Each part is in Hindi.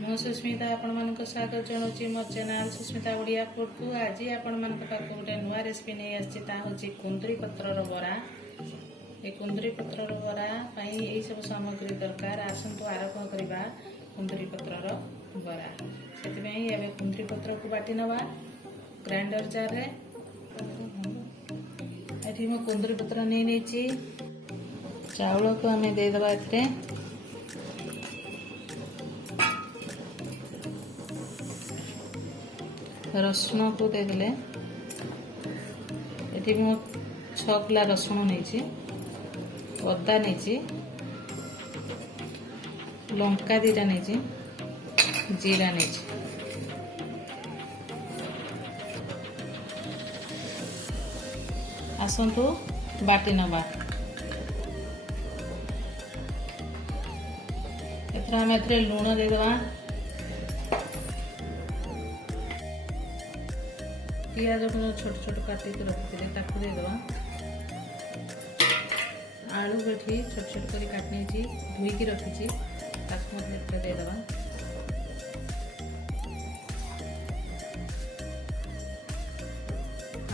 मु सुस्मिता आपण मान स्वागत जनाऊँ मो चैनल सुस्मिता ओडिया फूड को। आज आपण मान गोटे नुआ रेसिपी नहीं आसी कुंदरी पत्रर बरा। ये कुंदरी पत्रर बरा यही सब सामग्री दरकार। आसतु आरंभ करवा कुंदरी पत्रर बरा। से कुंदरी पत्र को बाटी नवा ग्राइंडर जार रे। ये मो कुंदरी पत्र नहीं चाउल को आम देदेबा ए रसुण को देदेले ये मु 6 किला रसुण नहीं अदा नहीं लंका 2टा नहीं जीरा नहीं आसतु बाटी नवा। एथर आम ए लुण देदेबा पियाज को छोट छोट काटिक रखी देदेबा आलू बैठी छोट छोट कर काटने धोईकी रखी देदेबा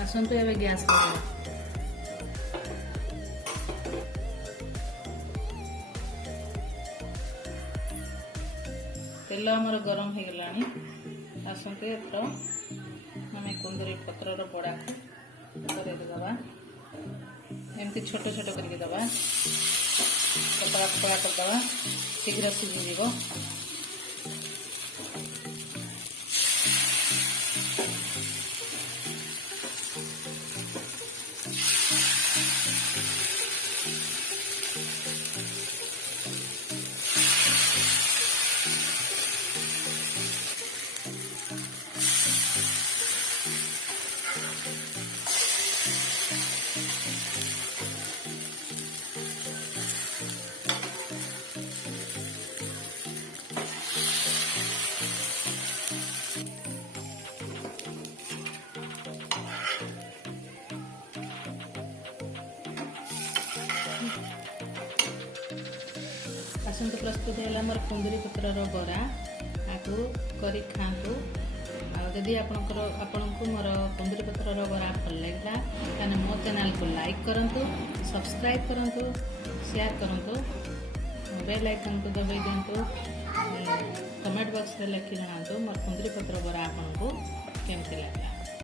आसतु ए गैस तेल आमर गरम हो गला। आसतु एथर आम कुंदरी पत्रर बड़ा को देदेबा एमती छोट छोट करके दबा पतला पतला करदे शीघ्र सीझीज। आसतु प्रस्तुत है मोर कुंदरी पत्रर बरा। आपको करी खातु। आदि आपको मोर कुंदरी पत्रर बरा भल लगा मो चैनल को लाइक करूँ, सब्सक्राइब करूँ, शेयर करूँ, बेल आइकन को दबाई दिंतु। कमेंट बॉक्स में लिखि जनातु मोर कुंदरी पत्र बरा आपको केमती लगा।